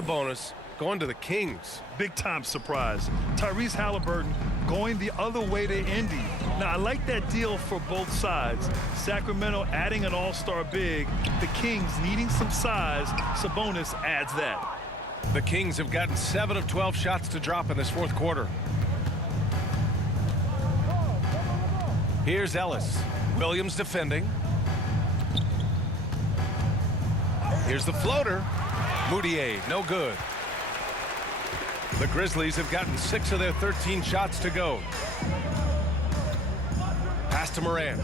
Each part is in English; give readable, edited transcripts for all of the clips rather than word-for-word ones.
Sabonis going to the Kings. Big-time surprise. Tyrese Halliburton going the other way to Indy. Now, I like that deal for both sides. Sacramento adding an all-star big. The Kings needing some size. Sabonis adds that. The Kings have gotten 7 of 12 shots to drop in this fourth quarter. Here's Ellis. Williams defending. Here's the floater. Moutier, no good. The Grizzlies have gotten 6 of their 13 shots to go. Pass to Morant.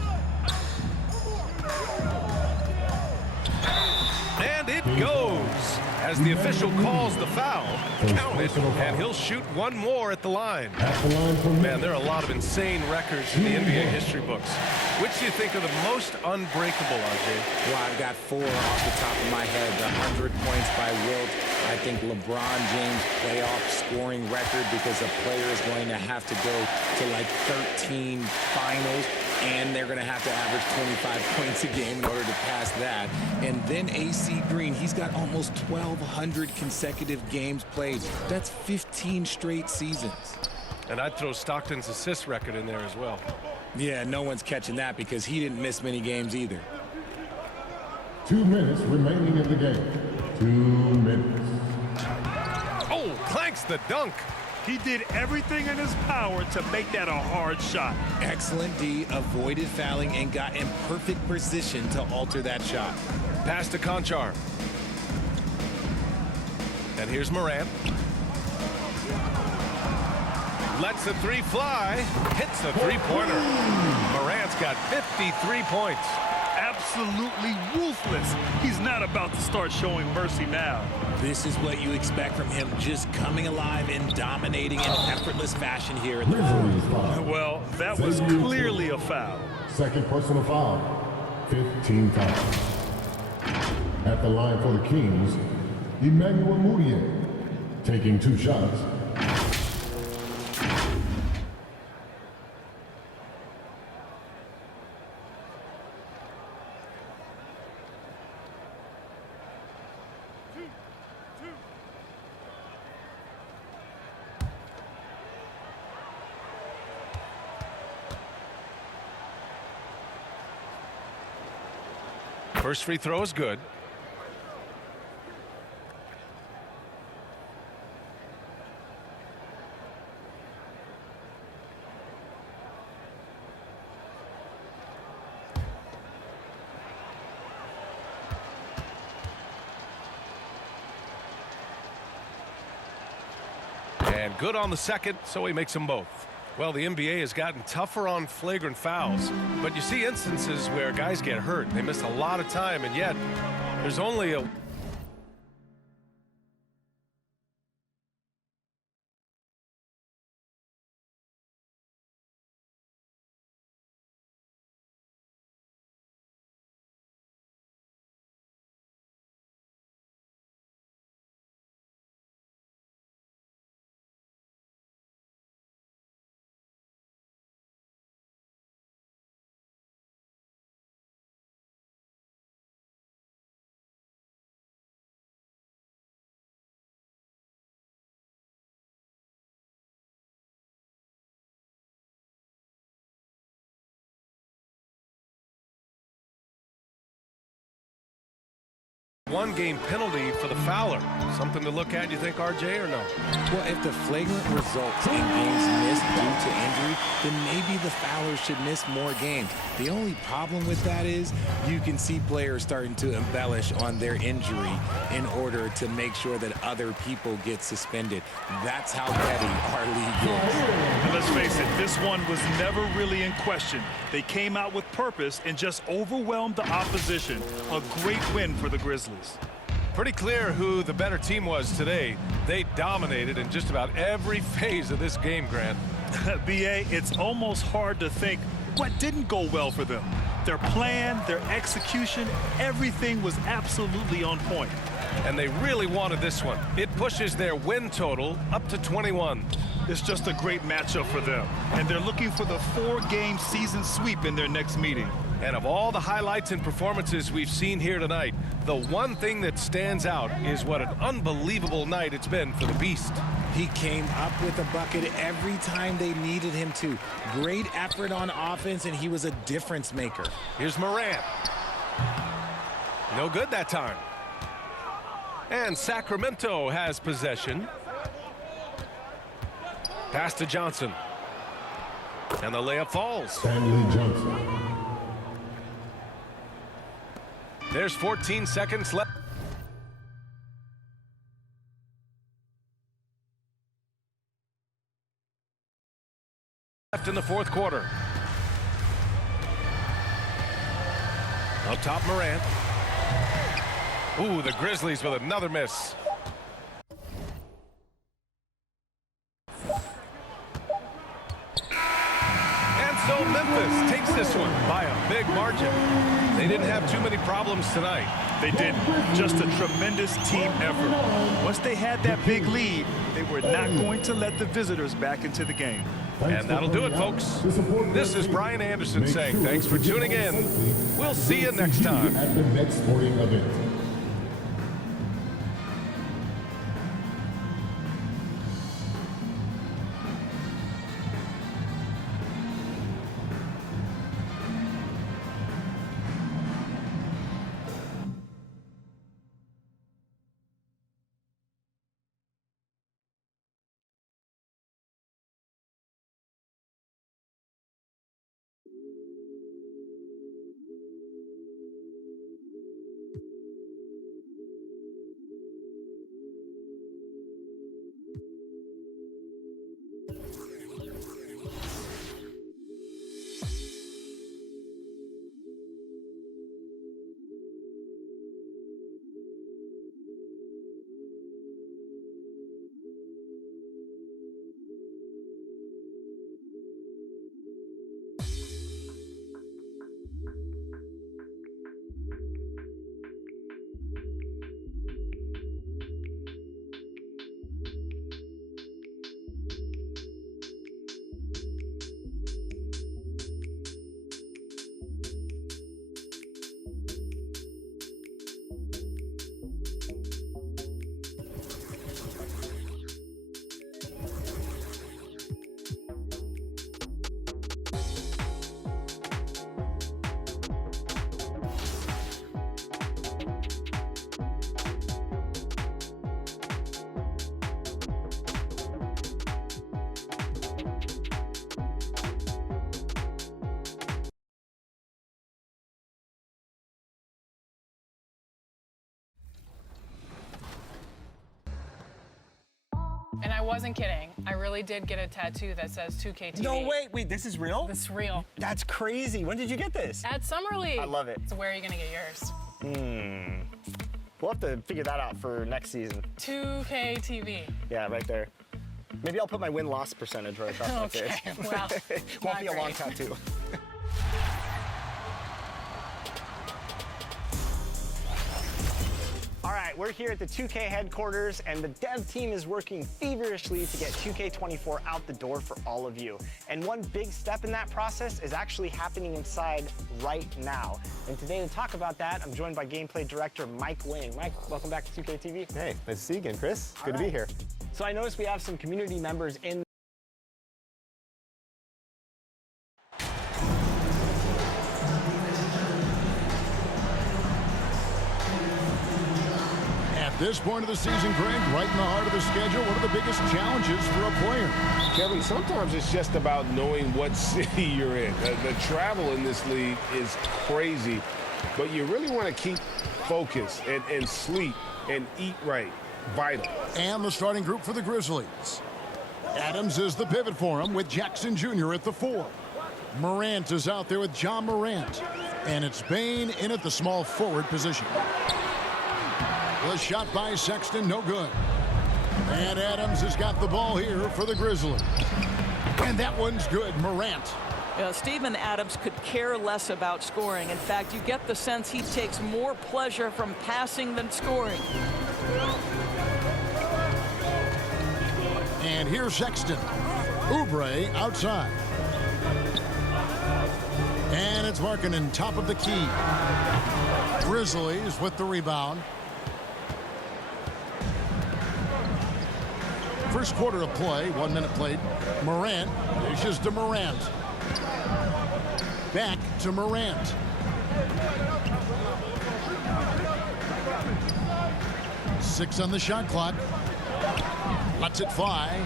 And it goes. As the official calls the foul, count it, and he'll shoot one more at the line. Man, there are a lot of insane records in the NBA history books. Which do you think are the most unbreakable, RJ? Well, I've got 4 off the top of my head. The 100 points by Wilt. I think LeBron James' playoff scoring record, because a player is going to have to go to like 13 finals, and they're going to have to average 25 points a game in order to pass that. And then AC Green, he's got almost 1,200 consecutive games played. That's 15 straight seasons. And I'd throw Stockton's assist record in there as well. Yeah, no one's catching that because he didn't miss many games either. 2 minutes remaining in the game. 2 minutes. Oh, clanks the dunk. He did everything in his power to make that a hard shot. Excellent D, avoided fouling and got in perfect position to alter that shot. Pass to Conchar. And here's Morant. Lets the 3 fly. Hits the 3-pointer. Morant's got 53 points. Absolutely ruthless. He's not about to start showing mercy now. This is what you expect from him, just coming alive and dominating in effortless fashion here in the Well, that was clearly a foul. Second personal foul. 15 fouls. At the line for the Kings, Emmanuel Mudiay, taking 2 shots. First free throw is good. And good on the second, so he makes them both. Well, the NBA has gotten tougher on flagrant fouls, but you see instances where guys get hurt. They miss a lot of time, and yet there's only a... one-game penalty for the fouler. Something to look at, you think, RJ, or no? Well, if the flagrant results in games missed due to injury, then maybe the fouler should miss more games. The only problem with that is you can see players starting to embellish on their injury in order to make sure that other people get suspended. That's how petty our league is. And let's face it, this one was never really in question. They came out with purpose and just overwhelmed the opposition. A great win for the Grizzlies. Pretty clear who the better team was today. They dominated in just about every phase of this game, Grant. B.A., it's almost hard to think what didn't go well for them. Their plan, their execution, everything was absolutely on point. And they really wanted this one. It pushes their win total up to 21. It's just a great matchup for them. And they're looking for the 4-game season sweep in their next meeting. And of all the highlights and performances we've seen here tonight, the one thing that stands out is what an unbelievable night it's been for the Beast. He came up with a bucket every time they needed him to. Great effort on offense, and he was a difference maker. Here's Morant. No good that time. And Sacramento has possession. Pass to Johnson. And the layup falls. Stanley Johnson. There's 14 seconds left. In the fourth quarter. Up top, Morant. Ooh, the Grizzlies with another miss. And so Memphis takes this one by a big margin. They didn't have too many problems tonight. They didn't. Just a tremendous team effort. Once they had that big lead, they were not going to let the visitors back into the game. And that'll do it, folks. This is Brian Anderson saying thanks for tuning in. We'll see you next time. At the next sporting event. And I wasn't kidding. I really did get a tattoo that says 2K TV. No, wait, this is real? It's real. That's crazy. When did you get this? At Summer League. I love it. So where are you going to get yours? We'll have to figure that out for next season. 2K TV. Yeah, right there. Maybe I'll put my win-loss percentage right across my face. Okay, well, Won't not be a long great. tattoo. All right, we're here at the 2K headquarters, and the dev team is working feverishly to get 2K24 out the door for all of you. And one big step in that process is actually happening inside right now. And today to talk about that, I'm joined by gameplay director Mike Wing. Mike, welcome back to 2K TV. Hey, nice to see you again, Chris. Good to be here. So I noticed we have some community members in. At this point of the season, Greg, right in the heart of the schedule, what are the biggest challenges for a player? Kevin, sometimes it's just about knowing what city you're in. The travel in this league is crazy, but you really want to keep focus and sleep and eat right. Vital. And the starting group for the Grizzlies. Adams is the pivot for him with Jackson Jr. at the 4. Morant is out there with John Morant. And it's Bane in at the small forward position. The shot by Sexton, no good. And Adams has got the ball here for the Grizzlies. And that one's good, Morant. Steven Adams could care less about scoring. In fact, you get the sense he takes more pleasure from passing than scoring. And here's Sexton. Oubre outside. And it's Markkanen, top of the key. Grizzlies with the rebound. First quarter of play, 1 minute played. Morant dishes to Morant. Back to Morant. Six on the shot clock. Lets it fly.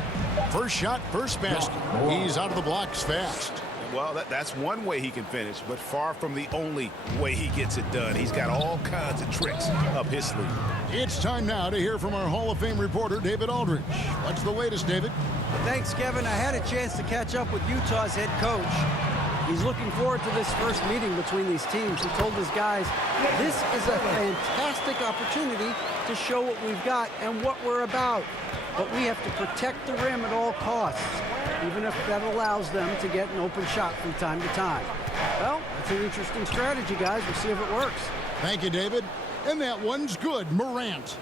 First shot, first basket. He's out of the blocks fast. Well, that's one way he can finish, but far from the only way he gets it done. He's got all kinds of tricks up his sleeve. It's time now to hear from our Hall of Fame reporter, David Aldridge. What's the latest, David? Thanks, Kevin. I had a chance to catch up with Utah's head coach. He's looking forward to this first meeting between these teams. He told his guys, this is a fantastic opportunity to show what we've got and what we're about. But we have to protect the rim at all costs, even if that allows them to get an open shot from time to time. Well, that's an interesting strategy, guys. We'll see if it works. Thank you, David. And that one's good. Morant.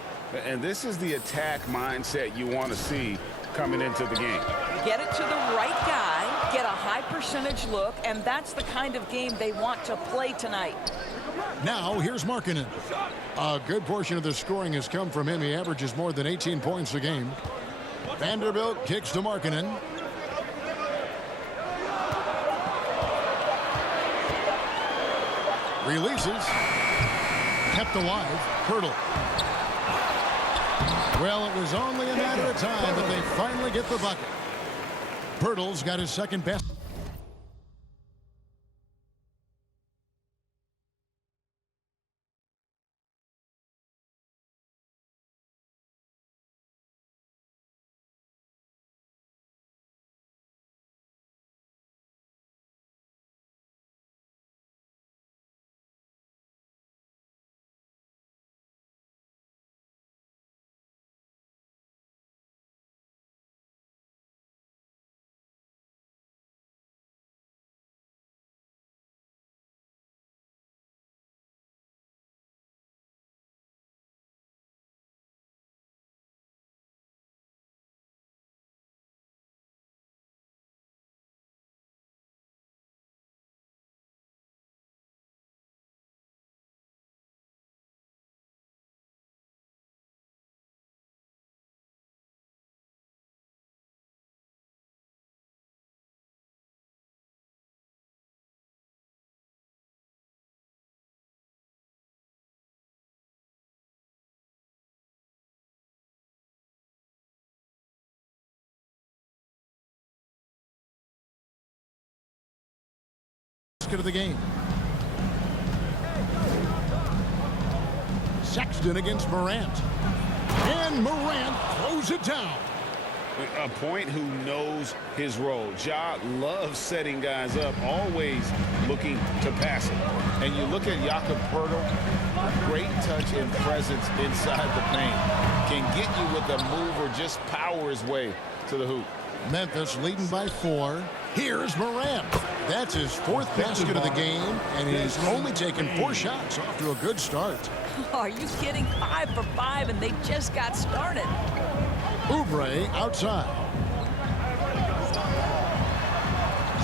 And this is the attack mindset you want to see coming into the game. Get it to the right guy, get a high percentage look, and that's the kind of game they want to play tonight. Now, here's Markkanen. A good portion of the scoring has come from him. He averages more than 18 points a game. Vanderbilt kicks to Markkanen. Releases. Kept alive. Hurdle. Well, it was only a matter of time, but they finally get the bucket. Pirtle's got his second best. Of the game. Sexton against Morant. And Morant throws it down. A point who knows his role. Ja loves setting guys up, always looking to pass it. And you look at Jakob Poeltl, great touch and presence inside the paint. Can get you with a move or just power his way to the hoop. Memphis leading by 4. Here's Morant. That's his 4th basket of the game, and he's only taken 4 shots. Off to a good start. Are you kidding? 5 for 5, and they just got started. Oubre outside.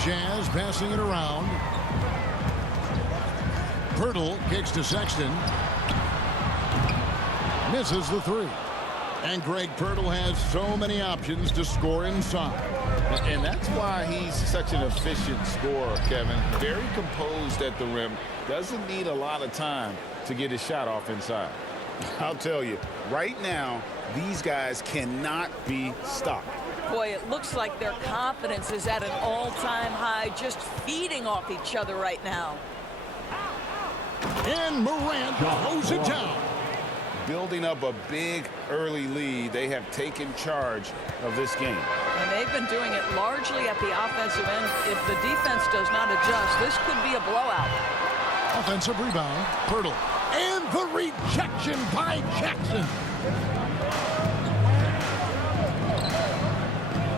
Jazz passing it around. Poeltl kicks to Sexton. Misses the 3. And Greg Poeltl has so many options to score inside. And that's why he's such an efficient scorer, Kevin. Very composed at the rim. Doesn't need a lot of time to get his shot off inside. I'll tell you, right now, these guys cannot be stopped. Boy, it looks like their confidence is at an all-time high, just feeding off each other right now. And Morant throws it down. Building up a big early lead, they have taken charge of this game. And they've been doing it largely at the offensive end. If the defense does not adjust, this could be a blowout. Offensive rebound, Poeltl. And the rejection by Jackson.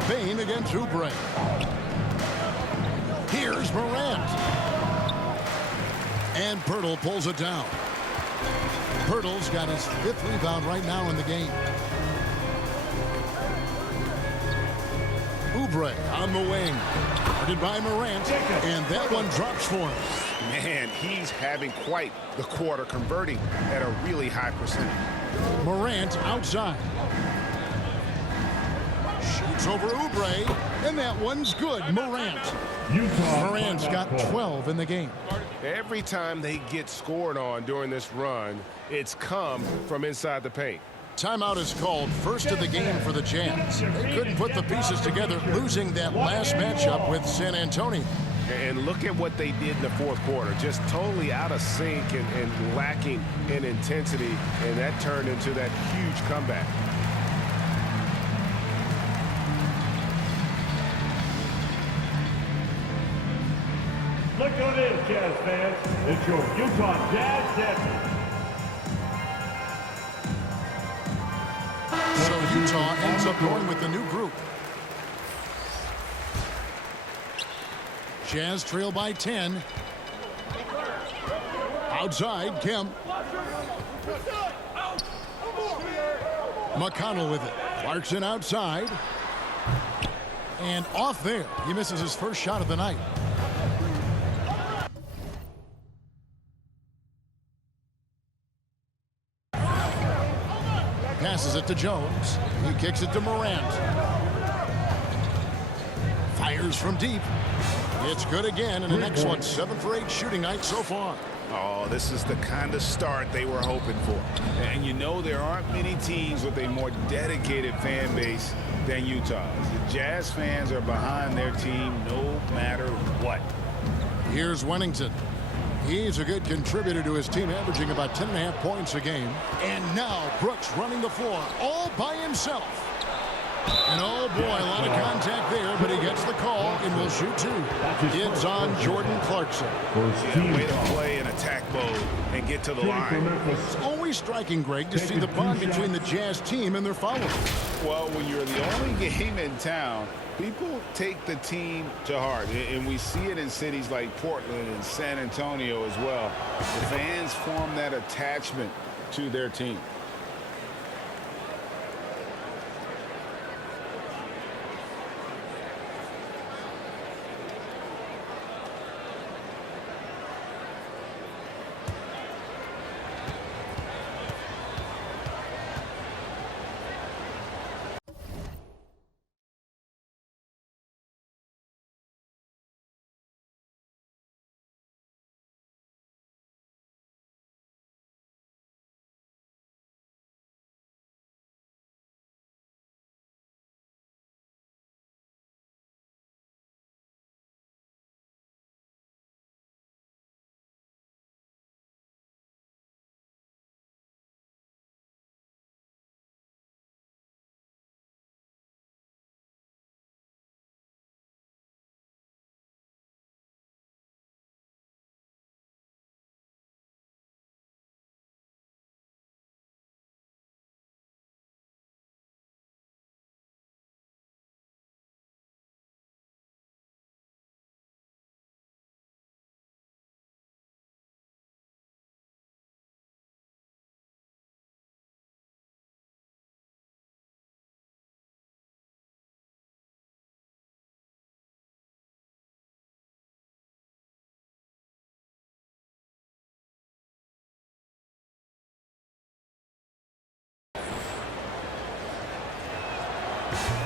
Bane against Oubre. Here's Morant. And Poeltl pulls it down. Poeltl's got his 5th rebound right now in the game. Oubre on the wing. Guarded by Morant, and that one drops for him. Man, he's having quite the quarter, converting at a really high percentage. Morant outside. Shoots over Oubre, and that one's good. Morant. Morant's got 12 in the game. Every time they get scored on during this run, it's come from inside the paint. Timeout is called, first of the game for the Jazz. They couldn't put the pieces together, losing that last matchup with San Antonio. And look at what they did in the fourth quarter. Just totally out of sync and lacking in intensity, and that turned into that huge comeback. Look who it is, Jazz fans. It's your Utah Jazz champions. So Utah ends up going with the new group. Jazz trail by 10. Outside, Kemp. McConnell with it. Clarkson outside. And off there. He misses his first shot of the night. Passes it to Jones. He kicks it to Morant. Fires from deep. It's good again, and the next one, 7 for 8 shooting night so far. Oh, this is the kind of start they were hoping for. And you know there aren't many teams with a more dedicated fan base than Utah. The Jazz fans are behind their team no matter what. Here's Wennington. He's a good contributor to his team, averaging about 10.5 points a game. And now Brooks running the floor all by himself. And oh boy, a lot of contact there, but he gets the call and will shoot 2. It's on Jordan Clarkson. Yeah, way to play in attack mode and get to the line. It's always striking, Greg, to see the bond between the Jazz team and their followers. Well, when you're the only game in town, people take the team to heart, and we see it in cities like Portland and San Antonio as well. The fans form that attachment to their team.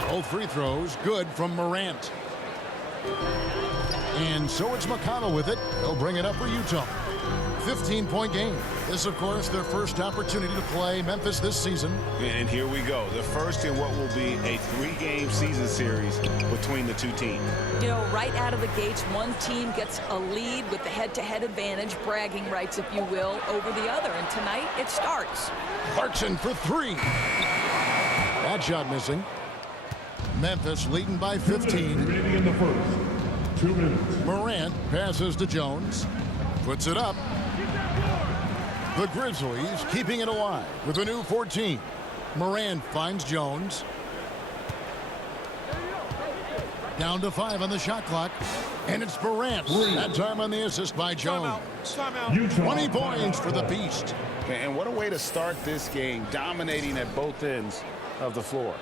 Both free throws good from Morant. And so it's McConnell with it. He'll bring it up for Utah. 15-point game. This, of course, their first opportunity to play Memphis this season. And here we go. The first in what will be a 3-game season series between the two teams. You know, right out of the gates, one team gets a lead with the head-to-head advantage, bragging rights, if you will, over the other. And tonight, it starts. Clarkson for 3. That shot missing. Memphis leading by 15. Remaining in the first. 2 minutes. Morant passes to Jones. Puts it up. The Grizzlies keeping it alive with a new 14. Morant finds Jones. Down to 5 on the shot clock. And it's Morant. That time on the assist by Jones. 20 points for the Beast. And what a way to start this game, dominating at both ends of the floor.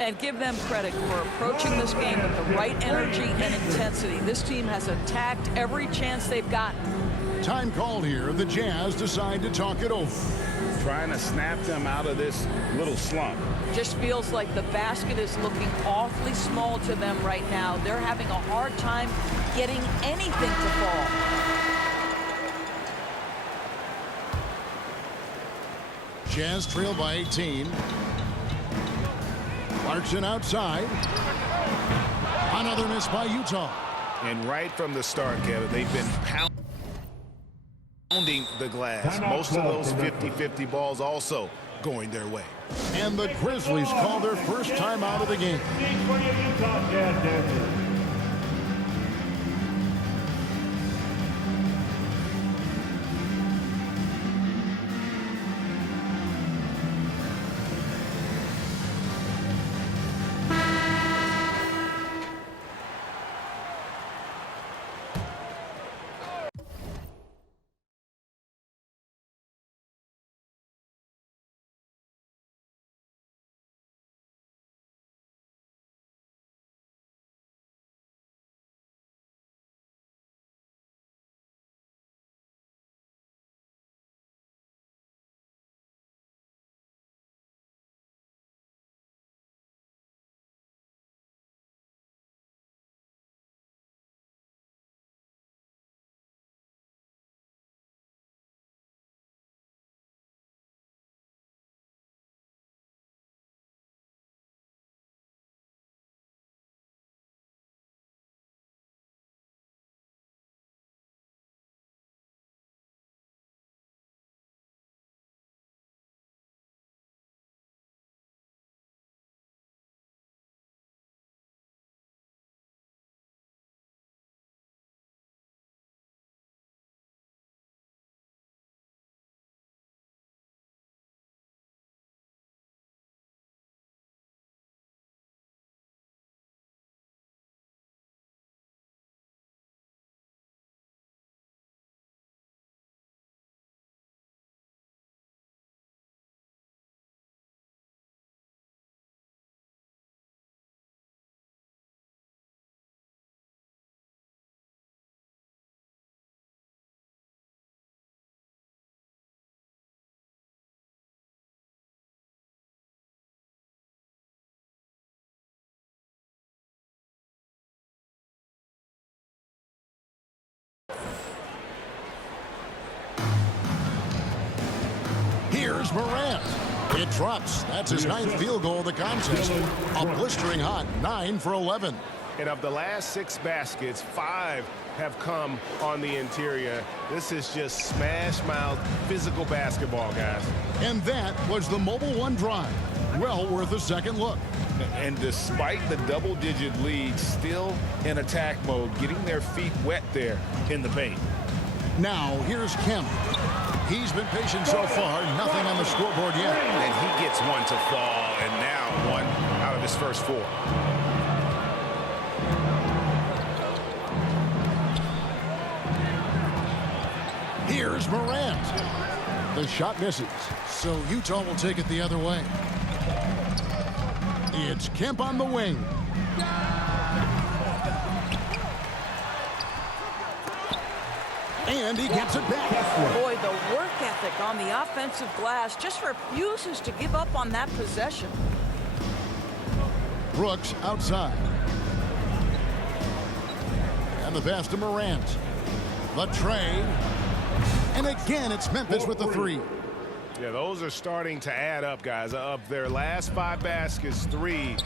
And give them credit for approaching this game with the right energy and intensity. This team has attacked every chance they've gotten. Time called here. The Jazz decide to talk it over. Trying to snap them out of this little slump. Just feels like the basket is looking awfully small to them right now. They're having a hard time getting anything to fall. Jazz trail by 18. Clarkson outside. Another miss by Utah. And right from the start, Kevin, they've been pounding the glass. Most of those 50-50 balls also going their way. And the Grizzlies call their first time out of the game. Utah Jazz dancers. Here's Morant. It drops. That's his 9th field goal of the contest. A blistering hot 9 for 11. And of the last 6 baskets, 5 have come on the interior. This is just smash-mouth physical basketball, guys. And that was the Mobile One drive. Well worth a second look. And despite the double-digit lead, still in attack mode, getting their feet wet there in the paint. Now, here's Kemp. He's been patient so far, nothing on the scoreboard yet. And he gets one to fall, and now one out of his first 4. Here's Morant. The shot misses, so Utah will take it the other way. It's Kemp on the wing. And he gets it back. Boy, the work ethic on the offensive glass just refuses to give up on that possession. Brooks outside. And the pass to Morant. The tray. And again, it's Memphis with the 3. Yeah, those are starting to add up, guys. Of their last 5 baskets, 3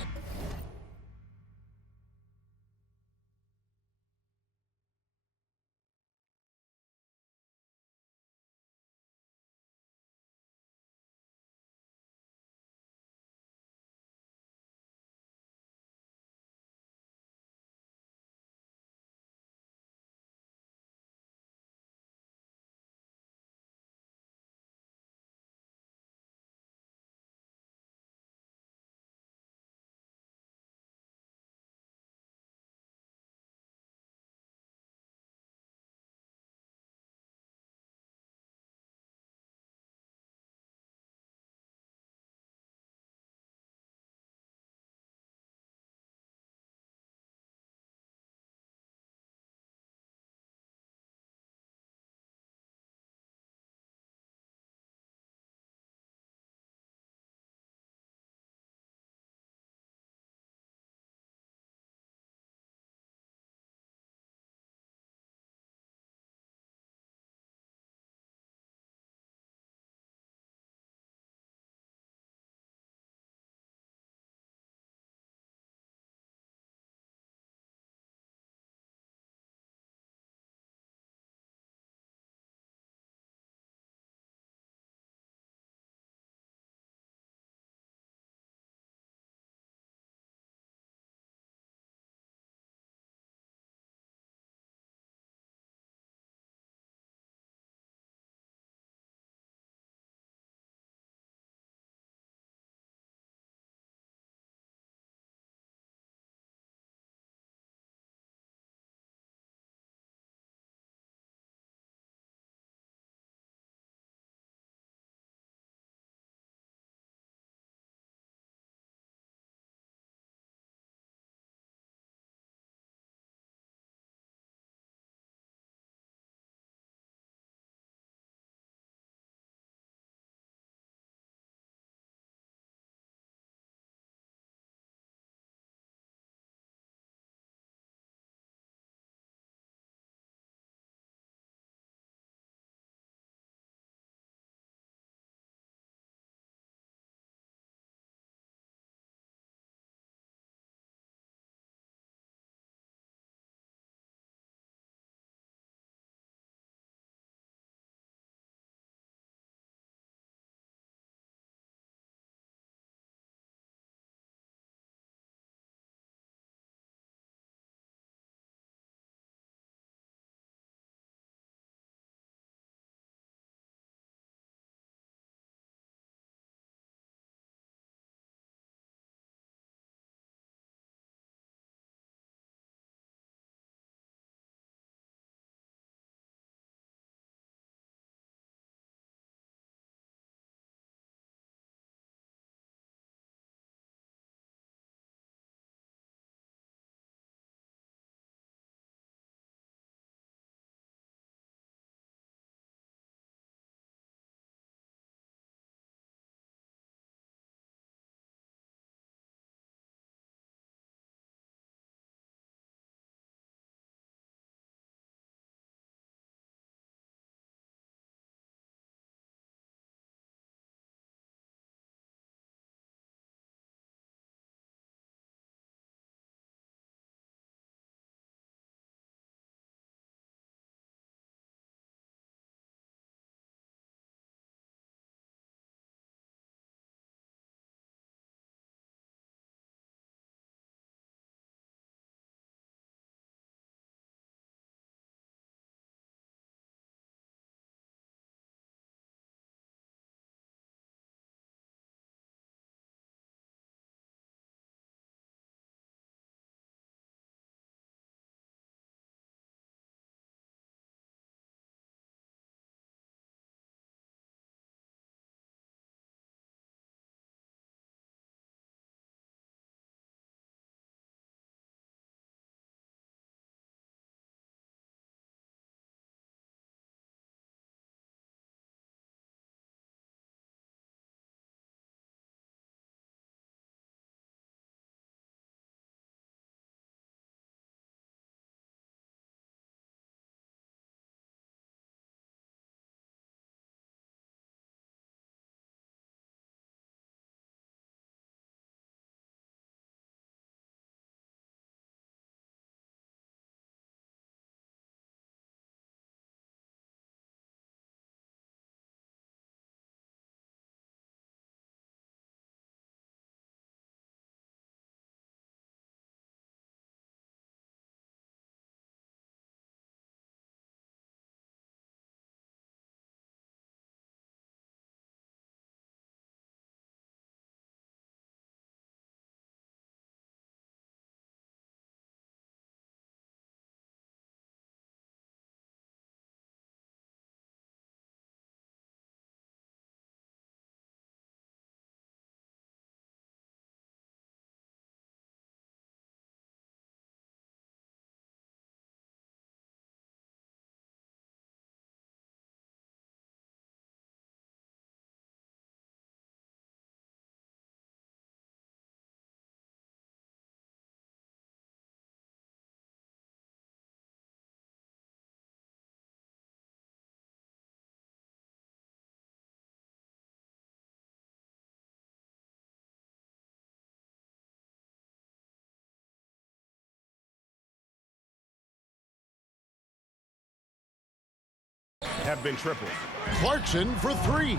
have been tripled. Clarkson for three.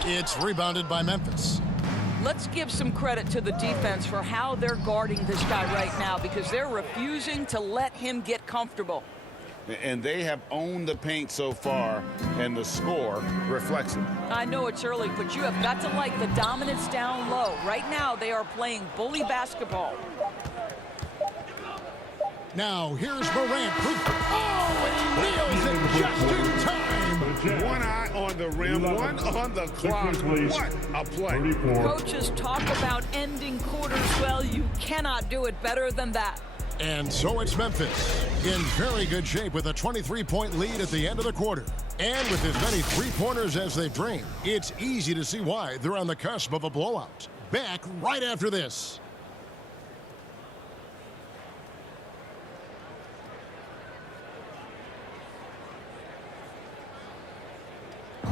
It's rebounded by Memphis. Let's give some credit to the defense for how they're guarding this guy right now, because they're refusing to let him get comfortable. And they have owned the paint so far, and the score reflects it. I know it's early, but you have got to like the dominance down low. Right now, they are playing bully basketball. Now, here's Morant. Oh, and he nails it just in time. One eye on the rim, one on the clock. What a play. Coaches talk about ending quarters. Well, you cannot do it better than that. And so it's Memphis in very good shape with a 23-point lead at the end of the quarter. And with as many three-pointers as they've drained, it's easy to see why they're on the cusp of a blowout. Back right after this.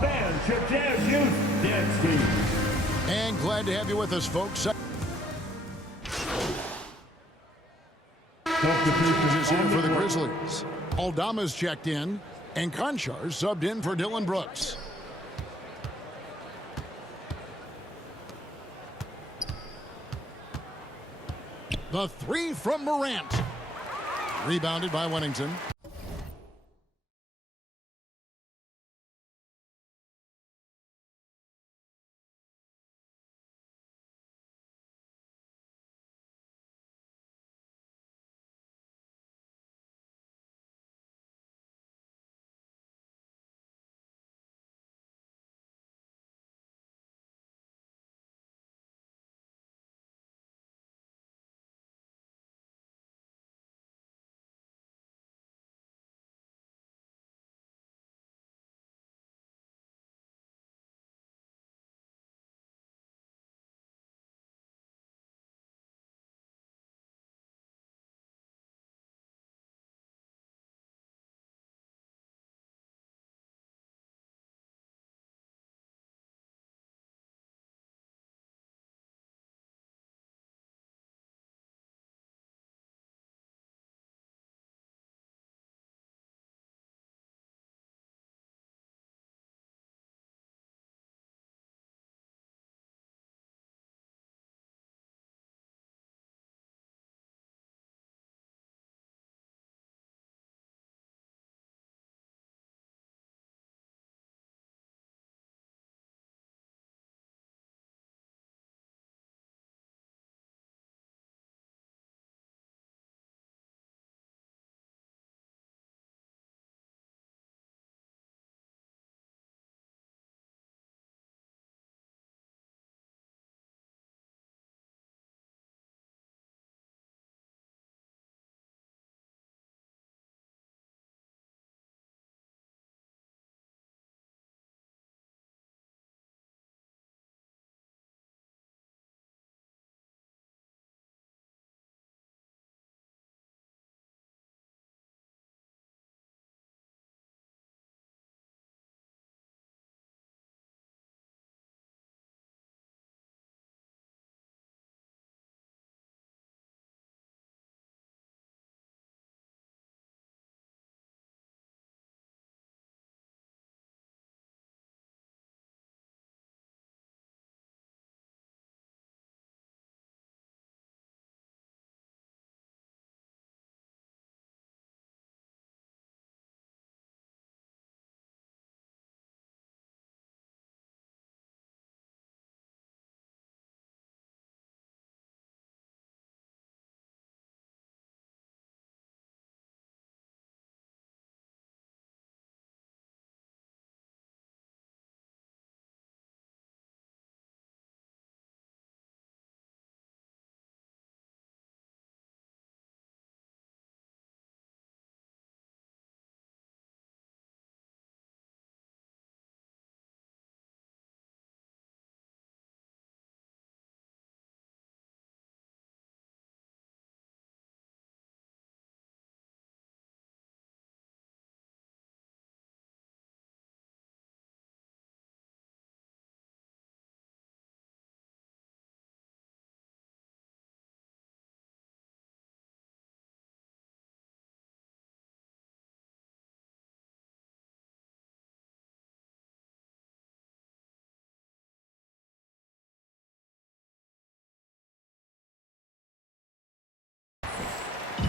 Fans, your Jazz Youth Dance Team. And glad to have you with us, folks. Is in for the Grizzlies. Aldama's checked in, and Conchar subbed in for Dylan Brooks. The three from Morant. Rebounded by Wennington.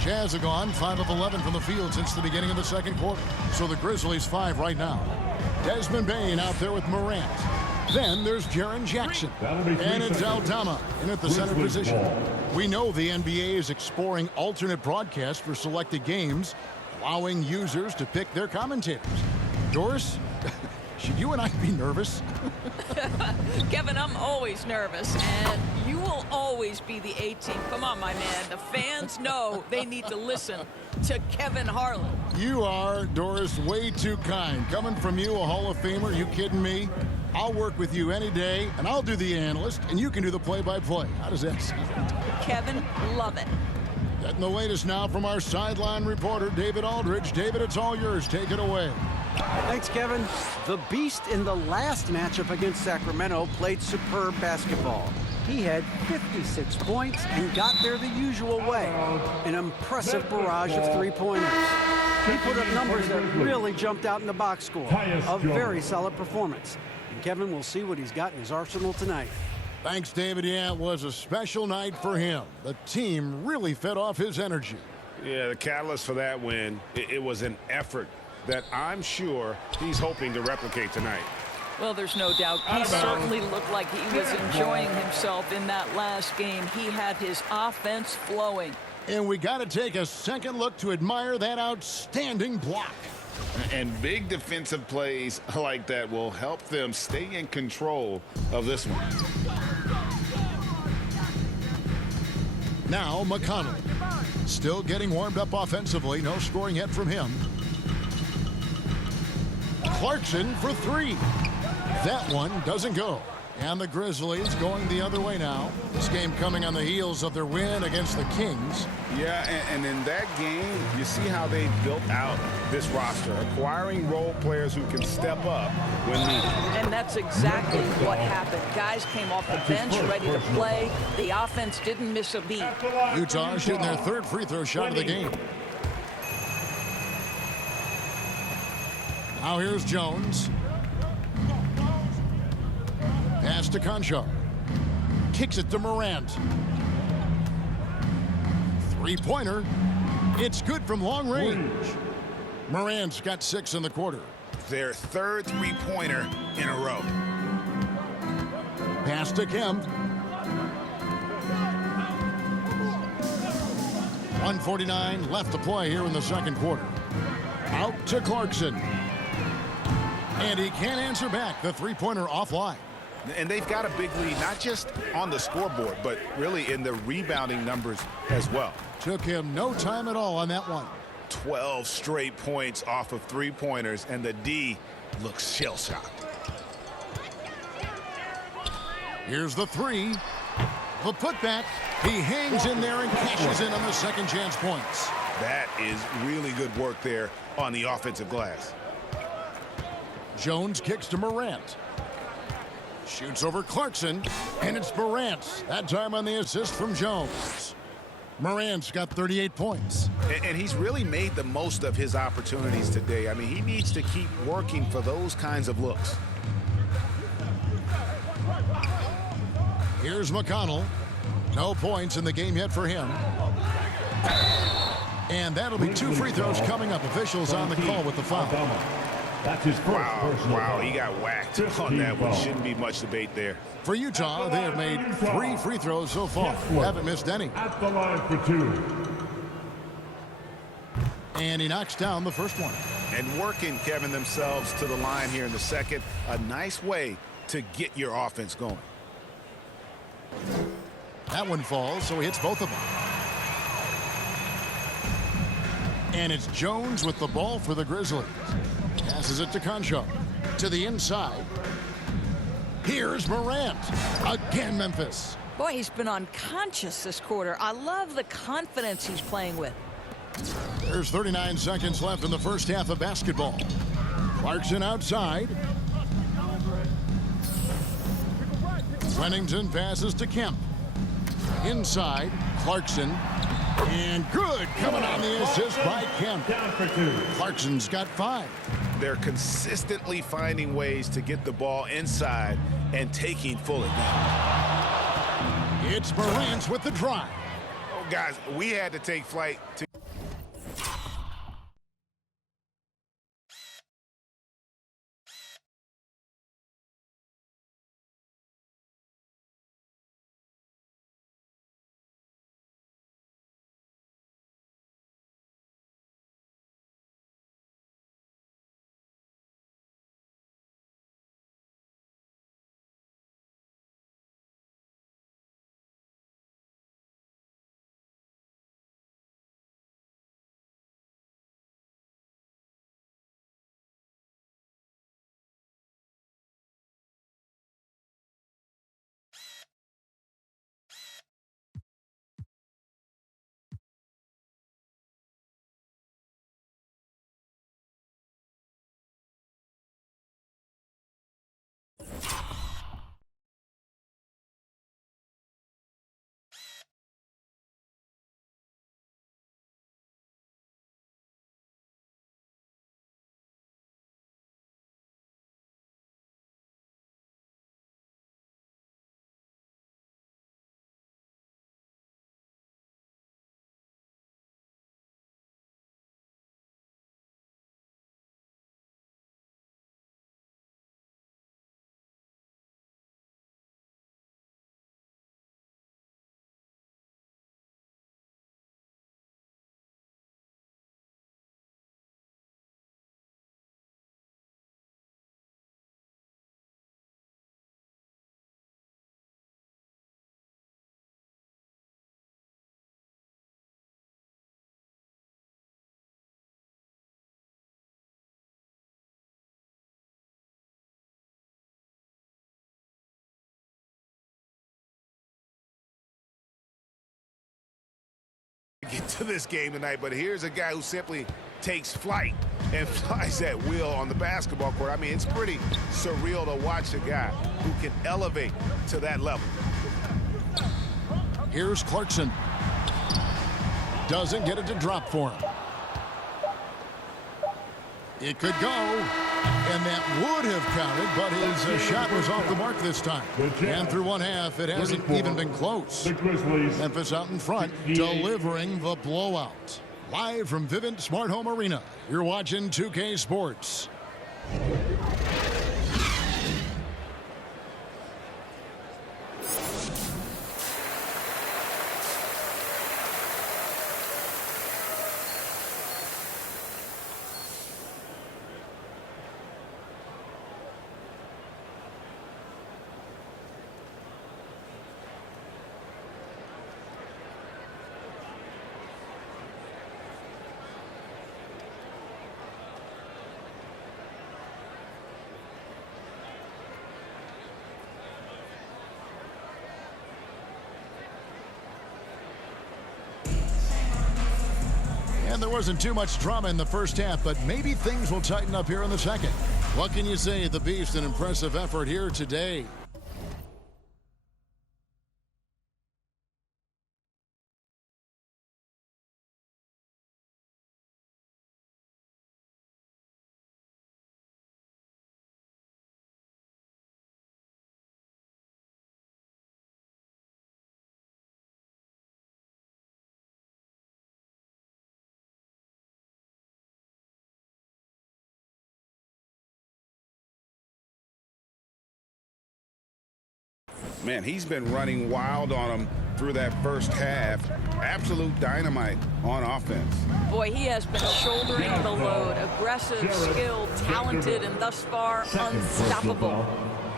Jazz are gone 5 of 11 from the field since the beginning of the second quarter. So the Grizzlies 5 right now. Desmond Bane out there with Morant. Then there's Jaren Jackson. And it's Aldama in at the center position. We know the NBA is exploring alternate broadcasts for selected games, allowing users to pick their commentators. Doris, should you and I be nervous? Kevin, I'm always nervous, and you will always be the A-team. Come on, my man. The fans know they need to listen to Kevin Harlan. You are, Doris, way too kind. Coming from you, a Hall of Famer, you kidding me? I'll work with you any day, and I'll do the analyst, and you can do the play-by-play. How does that sound? Kevin, love it. Getting the latest now from our sideline reporter, David Aldridge. David, it's all yours. Take it away. Thanks, Kevin. The Beast in the last matchup against Sacramento played superb basketball. He had 56 points and got there the usual way. An impressive barrage of three-pointers. He put up numbers that really jumped out in the box score. A very solid performance. And Kevin will see what he's got in his arsenal tonight. Thanks, David. Yeah, it was a special night for him. The team really fed off his energy. Yeah, the catalyst for that win, it was an effort that I'm sure he's hoping to replicate tonight. Well, there's no doubt. He certainly looked like he was enjoying himself in that last game. He had his offense flowing. And we got to take a second look to admire that outstanding block. And big defensive plays like that will help them stay in control of this one. Now McConnell. Still getting warmed up offensively. No scoring yet from him. Clarkson for three. That one doesn't go. And the Grizzlies going the other way now. This game coming on the heels of their win against the Kings. Yeah, and in that game, you see how they built out this roster, acquiring role players who can step up when needed. And that's exactly what happened. Guys came off the bench ready to play. The offense didn't miss a beat. Utah shooting their third free throw shot of the game. Now here's Jones. Pass to Conchar. Kicks it to Morant. Three-pointer. It's good from long range. Morant's got 6 in the quarter. Their third three-pointer in a row. Pass to Kemp. 1:49 left to play here in the second quarter. Out to Clarkson. And he can't answer back. The three-pointer offline. And they've got a big lead, not just on the scoreboard, but really in the rebounding numbers as well. Took him no time at all on that one. 12 straight points off of three-pointers, and the D looks shell-shocked. Here's the three. The putback. He hangs in there and cashes in on the second chance points. That is really good work there on the offensive glass. Jones kicks to Morant. Shoots over Clarkson, and it's Morant. That time on the assist from Jones. Morant's got 38 points. And he's really made the most of his opportunities today. I mean, he needs to keep working for those kinds of looks. Here's McConnell. No points in the game yet for him. And that'll be 2 free throws coming up. Officials on the call with the foul. That's his first Wow, he got whacked on that one. Shouldn't be much debate there. For Utah, they have made 3 free throws so far. Haven't missed any. At the line for 2. And he knocks down the first one. And working, Kevin, themselves to the line here in the second. A nice way to get your offense going. That one falls, so he hits both of them. And it's Jones with the ball for the Grizzlies. Passes it to Conchar. To the inside. Here's Morant. Again, Memphis. Boy, he's been unconscious this quarter. I love the confidence he's playing with. There's 39 seconds left in the first half of basketball. Clarkson outside. Wennington passes to Kemp. Inside, Clarkson. And good coming on the assist by Kemp. Down for 2. Clarkson's got 5. They're consistently finding ways to get the ball inside and taking full advantage. It's Morant with the drive. Oh, guys, we had to take flight to to this game tonight, but here's a guy who simply takes flight and flies at will on the basketball court. I mean, it's pretty surreal to watch a guy who can elevate to that level. Here's Clarkson. Doesn't get it to drop for him. It could go, and that would have counted, but his shot was off the mark this time. And through one half, it hasn't even been close. Memphis out in front, delivering the blowout. Live from Vivint Smart Home Arena, you're watching 2K Sports. And there wasn't too much drama in the first half, but maybe things will tighten up here in the second. What can you say? The Beast, an impressive effort here today. Man, he's been running wild on him through that first half. Absolute dynamite on offense. Boy, he has been shouldering the load. Aggressive, skilled, talented, and thus far unstoppable.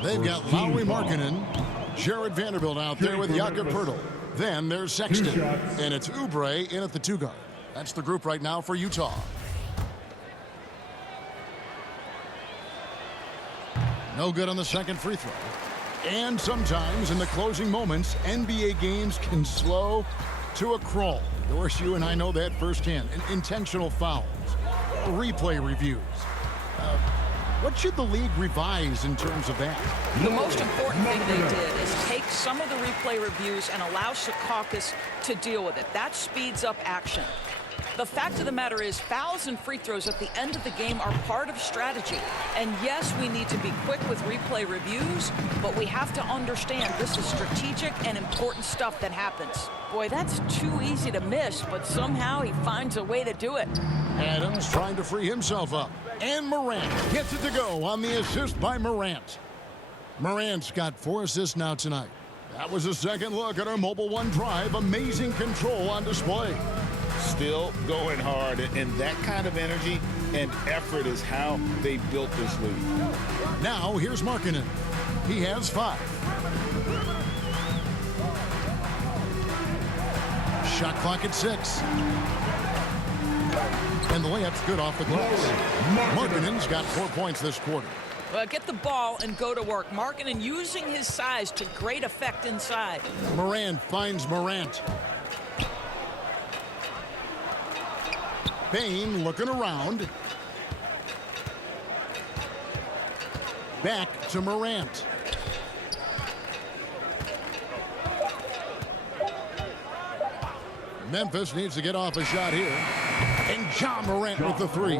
They've got Lauri Markkanen, Jared Vanderbilt out there with Jakob Poeltl. Then there's Sexton, and it's Oubre in at the 2 guard. That's the group right now for Utah. No good on the second free throw. And sometimes in the closing moments, NBA games can slow to a crawl. Of course, you and I know that firsthand. Intentional fouls, replay reviews. What should the league revise in terms of that? The most important thing they did is take some of the replay reviews and allow Secaucus to deal with it. That speeds up action. The fact of the matter is fouls and free throws at the end of the game are part of strategy. And yes, we need to be quick with replay reviews, but we have to understand this is strategic and important stuff that happens. Boy, that's too easy to miss, but somehow he finds a way to do it. Adams trying to free himself up. And Morant gets it to go on the assist by Morant. Morant's got 4 assists now tonight. That was a second look at our Mobile One drive. Amazing control on display. Still going hard, and that kind of energy and effort is how they built this league. Now here's Markkanen. He has 5. Shot clock at 6. And the layup's good off the glass. Markkanen's got 4 points this quarter. Get the ball and go to work. Markkanen using his size to great effect inside. Morant finds Morant. Payne looking around. Back to Morant. Memphis needs to get off a shot here. And Ja Morant with the 3.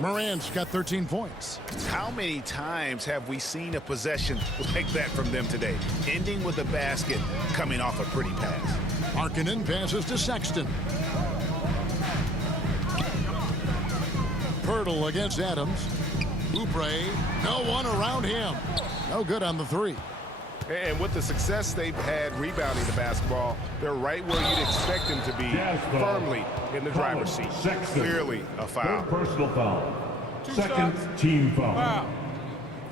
Morant's got 13 points. How many times have we seen a possession like that from them today? Ending with a basket, coming off a pretty pass. Markkanen passes to Sexton. Poeltl against Adams. Oubre, no one around him. No good on the 3. And with the success they've had rebounding the basketball, they're right where you'd expect them to be, firmly in the driver's seat. Clearly a foul. Personal foul. Second team foul.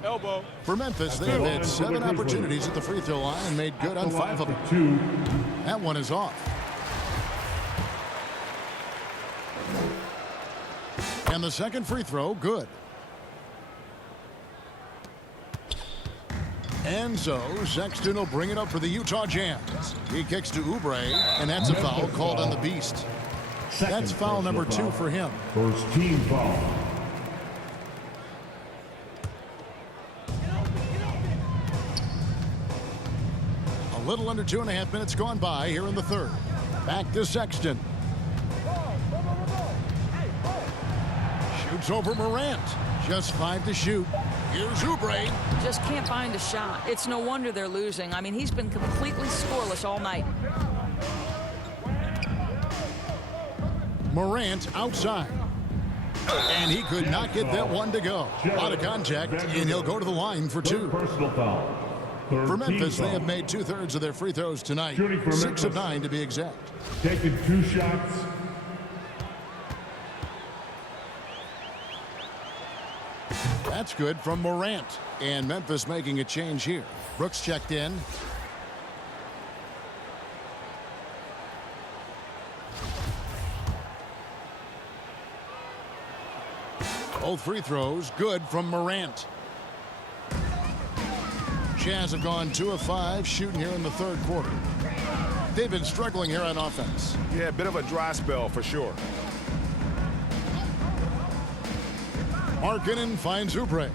Elbow. For Memphis, they've had 7 opportunities at the free throw line and made good on 5 of them. That one is off. And the second free throw, good. And so Sexton will bring it up for the Utah Jazz. He kicks to Oubre, and that's a foul called on the Beast. That's foul number 2 for him. First team foul. A little under 2.5 minutes gone by here in the third. Back to Sexton. Shoots over Morant. Just 5 to shoot. Here's Oubre. Just can't find a shot. It's no wonder they're losing. I mean, he's been completely scoreless all night. Morant outside. And he could not get that one to go. A lot of contact, and he'll go to the line for 2. Personal foul. For Memphis, they have made 2/3 of their free throws tonight. 6 of 9 to be exact. Taking 2 shots. That's good from Morant. And Memphis making a change here. Brooks checked in. Both free throws good from Morant. Jazz have gone 2 of 5 shooting here in the third quarter. They've been struggling here on offense. Yeah, a bit of a dry spell for sure. Markkanen finds Oubre.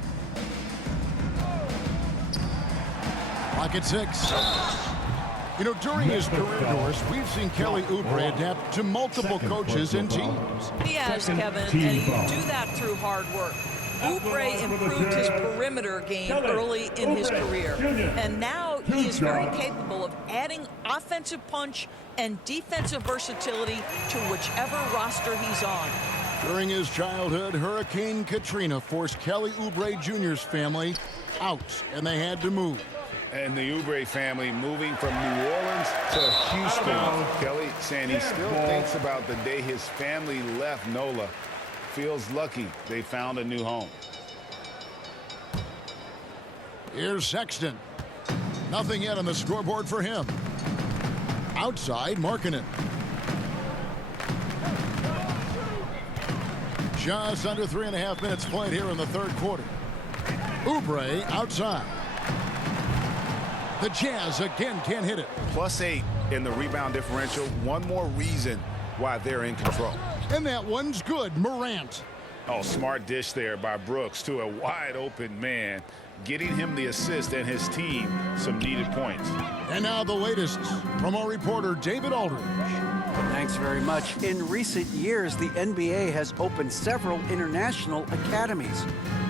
Clock at 6. You know, during his career, Doris, we've seen Kelly Oubre adapt to multiple coaches and teams. He has, Kevin, and you do that through hard work. Oubre improved his perimeter game early in his career, and now he is very capable of adding offensive punch and defensive versatility to whichever roster he's on. During his childhood, Hurricane Katrina forced Kelly Oubre Jr.'s family out, and they had to move. And the Oubre family moving from New Orleans to Houston. Kelly saying he still thinks about the day his family left NOLA. Feels lucky they found a new home. Here's Sexton. Nothing yet on the scoreboard for him. Outside, Markkanen. Just under 3.5 minutes played here in the third quarter. Oubre outside. The Jazz again can't hit it. +8 in the rebound differential. One more reason why they're in control. And that one's good. Morant. Oh, smart dish there by Brooks to a wide open man, getting him the assist and his team some needed points. And now the latest from our reporter David Aldridge. Thanks very much. In recent years, the NBA has opened several international academies.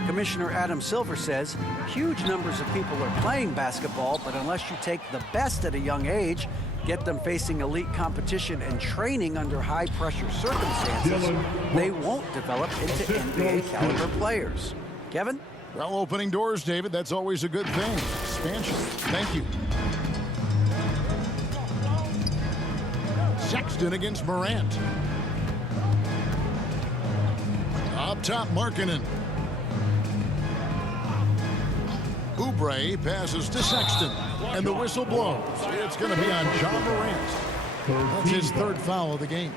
Commissioner Adam Silver says huge numbers of people are playing basketball, but unless you take the best at a young age, get them facing elite competition and training under high-pressure circumstances, they won't develop into NBA-caliber players. Kevin? Well, opening doors, David, that's always a good thing. Expansion. Thank you. Sexton against Morant. Up top, Markkanen. Oubre passes to Sexton, and the whistle blows. It's going to be on John Morant. That's his third foul of the game.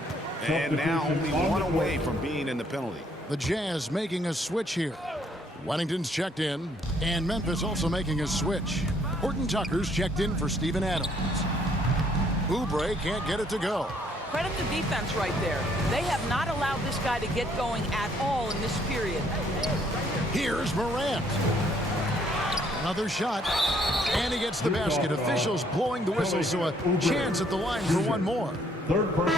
And now only one away from being in the penalty. The Jazz making a switch here. Wennington's checked in, and Memphis also making a switch. Horton Tucker's checked in for Steven Adams. Oubre can't get it to go. Credit the defense right there. They have not allowed this guy to get going at all in this period. Here's Morant. Another shot, and he gets the basket. Officials blowing the whistle, so a chance at the line for one more. Third person.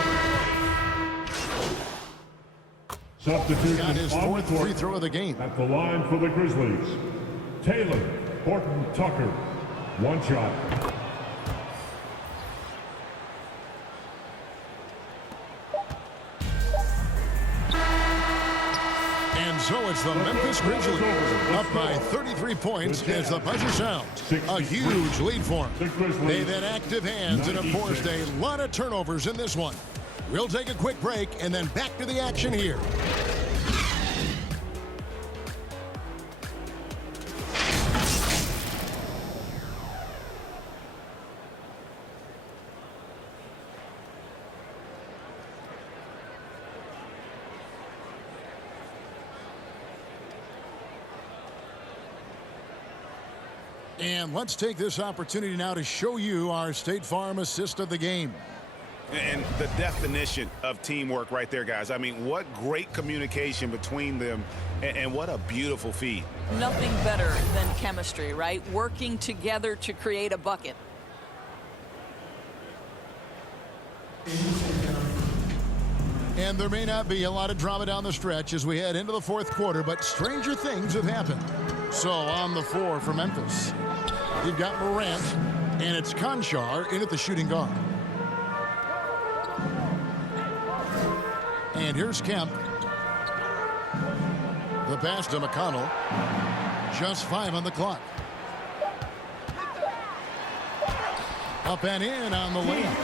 Substitution got his fourth free throw of the game. At the line for the Grizzlies, Taylor Horton Tucker. One shot. And so it's the Memphis Grizzlies up by 33 points as the buzzer sounds. A huge lead for them. They've had active hands and have forced a lot of turnovers in this one. We'll take a quick break and then back to the action here. And let's take this opportunity now to show you our State Farm assist of the game. And the definition of teamwork right there, guys. I mean, what great communication between them, and what a beautiful feed. Nothing better than chemistry, right? Working together to create a bucket. And there may not be a lot of drama down the stretch as we head into the fourth quarter, but stranger things have happened. So on the floor for Memphis, you've got Morant, and it's Konchar in at the shooting guard. And here's Kemp. The pass to McConnell. Just 5 on the clock. Up and in on the layup.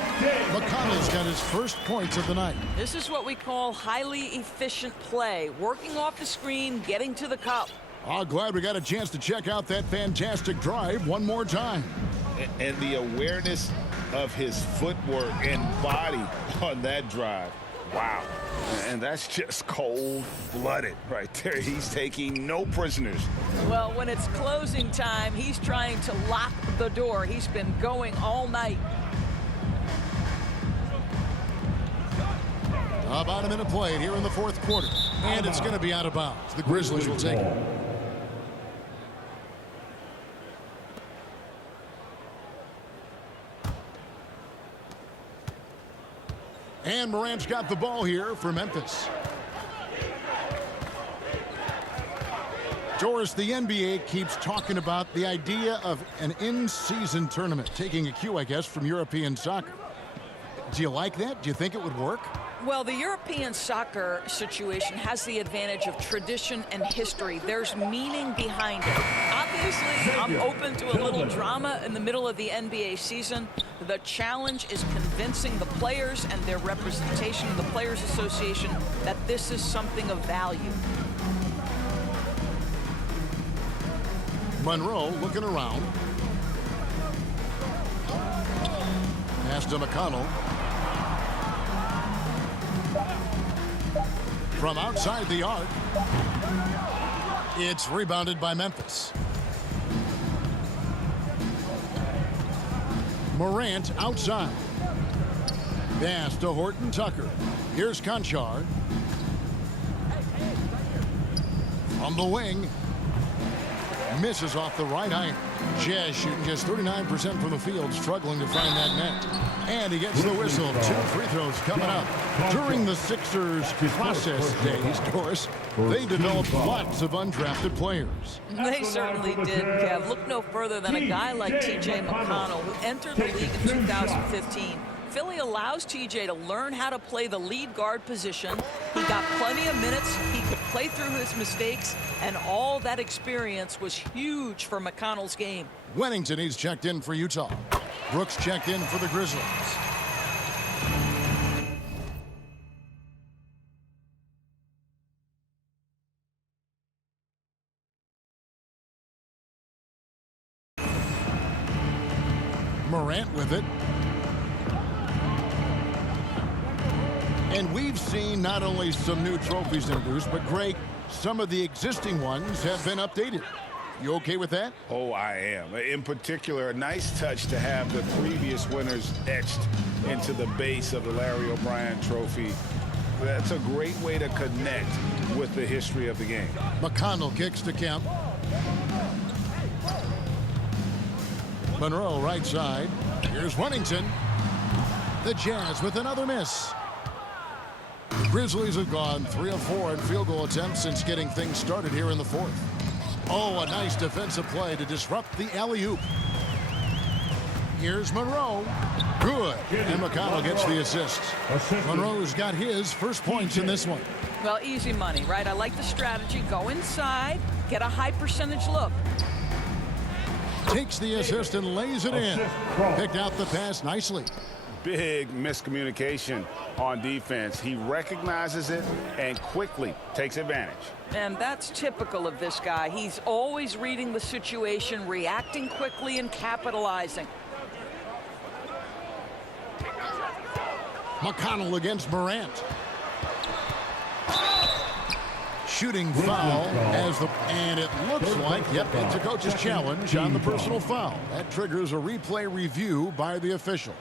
McConnell's got his first points of the night. This is what we call highly efficient play. Working off the screen, getting to the cup. Oh, glad we got a chance to check out that fantastic drive one more time. And the awareness of his footwork and body on that drive. Wow. And that's just cold-blooded right there. He's taking no prisoners. Well, when it's closing time, he's trying to lock the door. He's been going all night. About a minute played here in the fourth quarter. And it's going to be out of bounds. The Grizzlies will take it. And Morant's got the ball here for Memphis. Doris, the NBA keeps talking about the idea of an in-season tournament, taking a cue, I guess, from European soccer. Do you like that? Do you think it would work? Well, the European soccer situation has the advantage of tradition and history. There's meaning behind it. Obviously, I'm open to a little drama in the middle of the NBA season. The challenge is convincing the players and their representation of the Players Association that this is something of value. Monroe looking around. Pass to McConnell. From outside the arc. It's rebounded by Memphis. Morant outside. Pass to Horton Tucker. Here's Konchar. From the wing. Misses off the right iron. Jazz shooting just 39% from the field, struggling to find that net. And he gets the whistle. 2 free throws coming up. During the Sixers' process days, Doris, they developed lots of undrafted players. They certainly did, Kev. Look no further than a guy like T.J. McConnell, who entered the league in 2015. Philly allows TJ to learn how to play the lead guard position. He got plenty of minutes. He could play through his mistakes, and all that experience was huge for McConnell's game. Wennington, he's checked in for Utah. Brooks checked in for the Grizzlies. Morant with it. And we've seen not only some new trophies introduced, but Greg, some of the existing ones have been updated. You okay with that? Oh, I am. In particular, a nice touch to have the previous winners etched into the base of the Larry O'Brien trophy. That's a great way to connect with the history of the game. McConnell kicks to Kemp. Monroe right side. Here's Wennington. The Jazz with another miss. The Grizzlies have gone 3 of 4 in field goal attempts since getting things started here in the fourth. Oh, a nice defensive play to disrupt the alley-oop. Here's Monroe. Good. And McConnell gets the assist. Monroe's got his first points in this one. Well, easy money, right? I like the strategy. Go inside, get a high percentage look. Takes the assist and lays it in. Picked out the pass nicely. Big miscommunication on defense. He recognizes it and quickly takes advantage. And that's typical of this guy. He's always reading the situation, reacting quickly, and capitalizing. McConnell against Morant. Shooting foul and it looks like, yep, it's a coach's challenge on the personal foul. That triggers a replay review by the officials.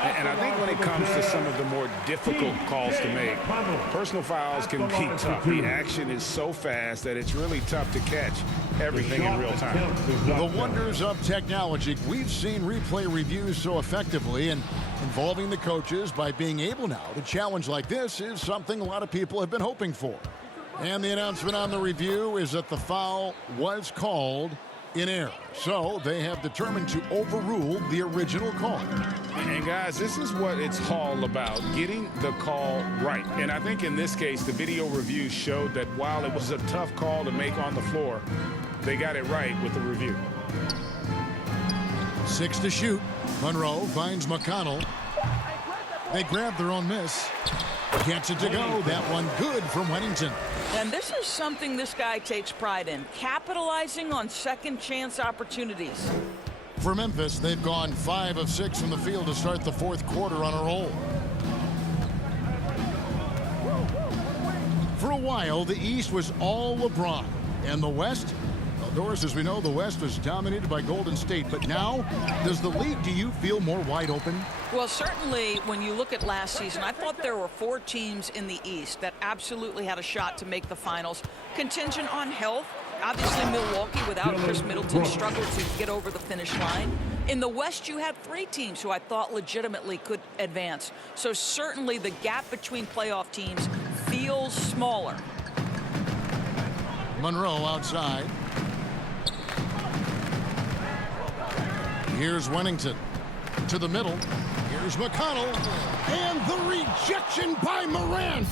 And I think when it comes to some of the more difficult calls to make, personal fouls can be tough. The action is so fast that it's really tough to catch everything in real time. The wonders of technology. We've seen replay reviews so effectively, and involving the coaches by being able now to challenge like this is something a lot of people have been hoping for. And the announcement on the review is that the foul was called in error. So they have determined to overrule the original call. And guys, this is what it's all about, getting the call right. And I think in this case, the video review showed that while it was a tough call to make on the floor, they got it right with the review. 6 to shoot. Monroe finds McConnell. They grab their own miss. Gets it to go. That one good from Wennington. And this is something this guy takes pride in, capitalizing on second chance opportunities. For Memphis, they've gone 5 of 6 from the field to start the fourth quarter on a roll. For a while, the East was all LeBron. And the West? Well, Doris, as we know, the West was dominated by Golden State. But now, does the league, do you feel more wide open? Well, certainly when you look at last season, I thought there were 4 teams in the East that absolutely had a shot to make the finals. Contingent on health. Obviously, Milwaukee, without Chris Middleton, struggled to get over the finish line. In the West, you had 3 teams who I thought legitimately could advance. So certainly the gap between playoff teams feels smaller. Monroe outside. Here's Wennington to the middle. Here's McConnell. And the rejection by Morant.